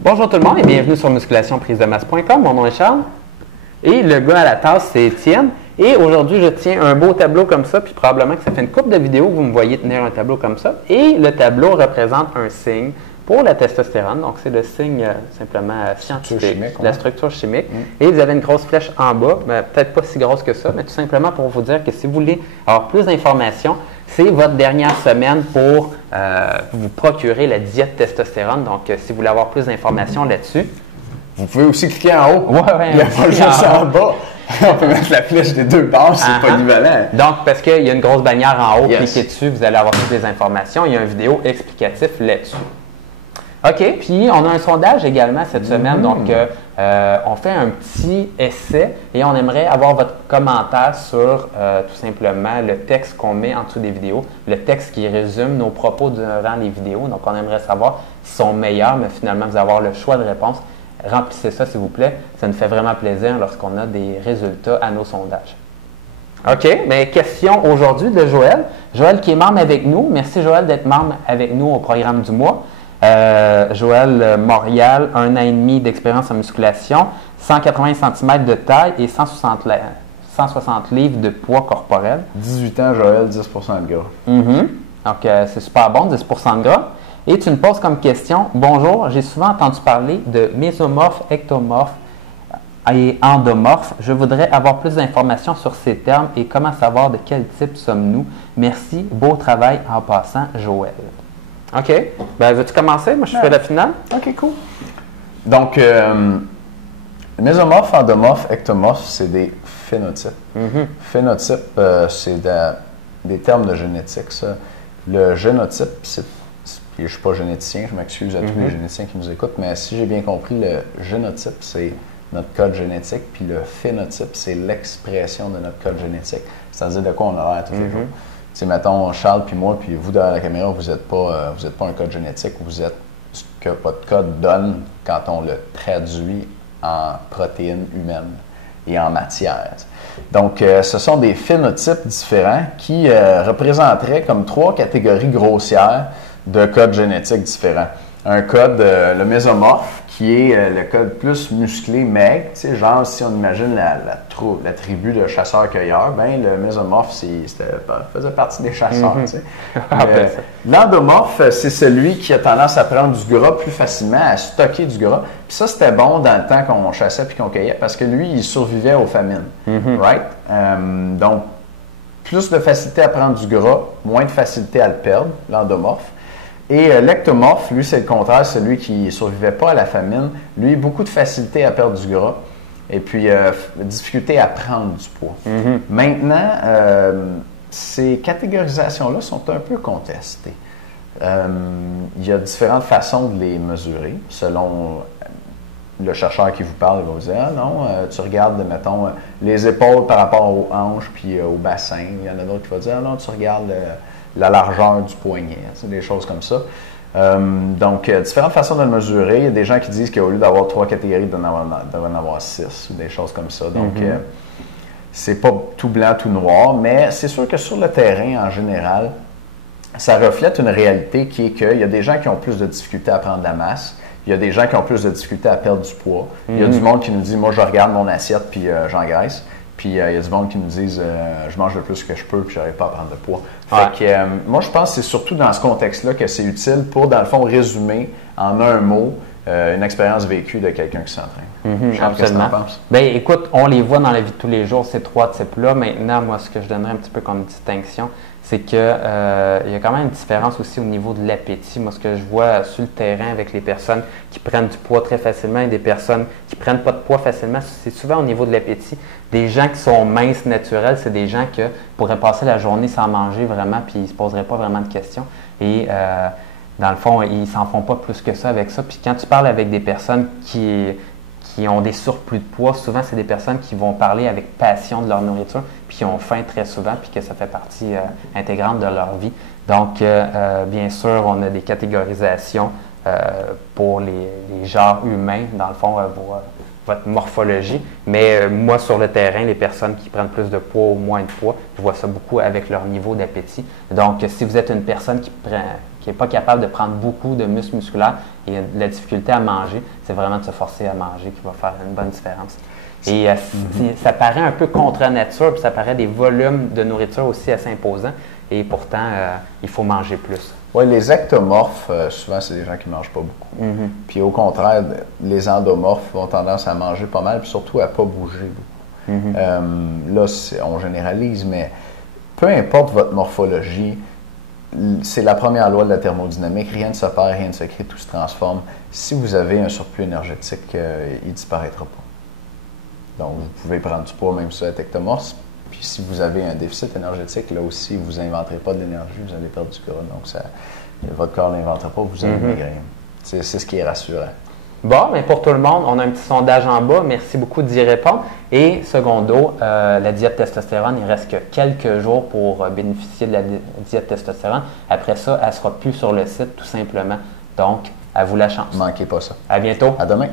Bonjour tout le monde et bienvenue sur musculationprisemasse.com. Mon nom est Charles et le gars à la tasse, c'est Étienne. Et aujourd'hui, je tiens un beau tableau comme ça, puis probablement que ça fait une couple de vidéos que vous me voyez tenir un tableau comme ça. Et le tableau représente un signe pour la testostérone. Donc, c'est le signe simplement scientifique, la structure chimique. Et vous avez une grosse flèche en bas, peut-être pas si grosse que ça, mais tout simplement pour vous dire que si vous voulez avoir plus d'informations, c'est votre dernière semaine pour vous procurer la diète testostérone. Donc, si vous voulez avoir plus d'informations là-dessus, vous pouvez aussi cliquer en haut. Ouais, il n'y a pas juste en bas. On peut mettre la flèche des deux bords, c'est polyvalent. Donc, parce qu'il y a une grosse bannière en haut, cliquez dessus, vous allez avoir toutes les informations. Il y a une vidéo explicative là-dessus. OK, puis on a un sondage également cette semaine. Donc, on fait un petit essai et on aimerait avoir votre commentaire sur tout simplement le texte qu'on met en dessous des vidéos, le texte qui résume nos propos durant les vidéos. Donc, on aimerait savoir s'ils sont meilleurs, mais finalement, vous allez avoir le choix de réponse. Remplissez ça, s'il vous plaît. Ça nous fait vraiment plaisir lorsqu'on a des résultats à nos sondages. OK, mais question aujourd'hui de Joël. Joël qui est membre avec nous. Merci Joël d'être membre avec nous au programme du mois. Joël Montréal, 1 an et demi d'expérience en musculation, 180 cm de taille et 160 livres de poids corporel. 18 ans, Joël, 10 de gras. Donc, c'est super bon, 10 de gras. Et tu me poses comme question, bonjour, j'ai souvent entendu parler de mésomorphe, ectomorphe et endomorphe. Je voudrais avoir plus d'informations sur ces termes et comment savoir de quel type sommes-nous. Merci, beau travail en passant, Joël. OK. Ben, veux-tu commencer? Moi, je fais la finale. OK, cool. Donc, mésomorphe, endomorphe, ectomorphe, c'est des phénotypes. Phénotype, c'est des termes de génétique, ça. Le génotype, c'est... Je ne suis pas généticien, je m'excuse à tous les généticiens qui nous écoutent, mais si j'ai bien compris, le génotype, c'est notre code génétique, puis le phénotype, c'est l'expression de notre code génétique. C'est-à-dire de quoi on a l'air tous les jours. Tu sais, mettons, Charles puis moi, puis vous derrière la caméra, vous n'êtes pas un code génétique, vous êtes ce que votre code donne quand on le traduit en protéines humaines et en matière. Donc, ce sont des phénotypes différents qui représenteraient comme 3 catégories grossières de codes génétiques différents. Un code, le mésomorphe, qui est le code plus musclé, maigre. Tu sais, genre, si on imagine la tribu de chasseurs-cueilleurs, ben le mésomorphe, faisait partie des chasseurs. Tu sais. L'endomorphe, c'est celui qui a tendance à prendre du gras plus facilement, à stocker du gras. Puis ça, c'était bon dans le temps qu'on chassait puis qu'on cueillait, parce que lui, il survivait aux famines. Right? Donc, plus de facilité à prendre du gras, moins de facilité à le perdre, l'endomorphe. Et l'ectomorphe, lui, c'est le contraire, celui qui ne survivait pas à la famine. Lui, beaucoup de facilité à perdre du gras et puis difficulté à prendre du poids. Maintenant, ces catégorisations-là sont un peu contestées. Il y a différentes façons de les mesurer. Selon le chercheur qui vous parle, il va vous dire « Ah non, tu regardes, mettons, les épaules par rapport aux hanches puis au bassin. » Il y en a d'autres qui vont dire « Ah non, tu regardes... la largeur du poignet, des choses comme ça. Donc, différentes façons de le mesurer. Il y a des gens qui disent qu'au lieu d'avoir 3 catégories, il devrait en avoir 6 ou des choses comme ça. Donc, c'est pas tout blanc, tout noir, mais c'est sûr que sur le terrain, en général, ça reflète une réalité qui est qu'il y a des gens qui ont plus de difficultés à prendre de la masse. Il y a des gens qui ont plus de difficultés à perdre du poids. Il y a du monde qui nous dit « Moi, je regarde mon assiette puis j'engraisse ». Puis il y a du monde qui nous disent je mange le plus que je peux puis je n'arrive pas à prendre de poids. Fait que, moi, je pense que c'est surtout dans ce contexte-là que c'est utile pour, dans le fond, résumer en un mot une expérience vécue de quelqu'un qui s'entraîne. Absolument. Bien, écoute, on les voit dans la vie de tous les jours, ces 3 types-là. Maintenant, moi, ce que je donnerais un petit peu comme distinction, c'est qu'il y a quand même une différence aussi au niveau de l'appétit. Moi, ce que je vois sur le terrain avec les personnes qui prennent du poids très facilement et des personnes qui ne prennent pas de poids facilement, c'est souvent au niveau de l'appétit. Des gens qui sont minces naturels, c'est des gens qui pourraient passer la journée sans manger vraiment, puis ils ne se poseraient pas vraiment de questions. Et dans le fond, ils ne s'en font pas plus que ça avec ça. Puis quand tu parles avec des personnes qui ont des surplus de poids, souvent, c'est des personnes qui vont parler avec passion de leur nourriture, puis qui ont faim très souvent, puis que ça fait partie intégrante de leur vie. Donc, bien sûr, on a des catégorisations pour les genres humains, dans le fond, votre morphologie. Mais moi, sur le terrain, les personnes qui prennent plus de poids ou moins de poids, je vois ça beaucoup avec leur niveau d'appétit. Donc, si vous êtes une personne qui qui n'est pas capable de prendre beaucoup de muscles musculaires et a de la difficulté à manger, c'est vraiment de se forcer à manger qui va faire une bonne différence. Et ça paraît un peu contre nature, puis ça paraît des volumes de nourriture aussi assez imposants, et pourtant, il faut manger plus. Oui, les ectomorphes, souvent, c'est des gens qui ne mangent pas beaucoup. Puis au contraire, les endomorphes ont tendance à manger pas mal, puis surtout à ne pas bouger beaucoup. Là, on généralise, mais peu importe votre morphologie, c'est la première loi de la thermodynamique. Rien ne se perd, rien ne se crée, tout se transforme. Si vous avez un surplus énergétique, il ne disparaîtra pas. Donc, vous pouvez prendre du poids même sur être ectomorphe. Puis si vous avez un déficit énergétique, là aussi, vous n'inventerez pas de l'énergie, vous allez perdre du gras. Donc, votre corps ne l'inventera pas, vous allez maigrir. C'est ce qui est rassurant. Bon, mais pour tout le monde, on a un petit sondage en bas. Merci beaucoup d'y répondre. Et secondo, la diète testostérone, il reste que quelques jours pour bénéficier de la diète testostérone. Après ça, elle ne sera plus sur le site, tout simplement. Donc, à vous la chance. Ne manquez pas ça. À bientôt. À demain.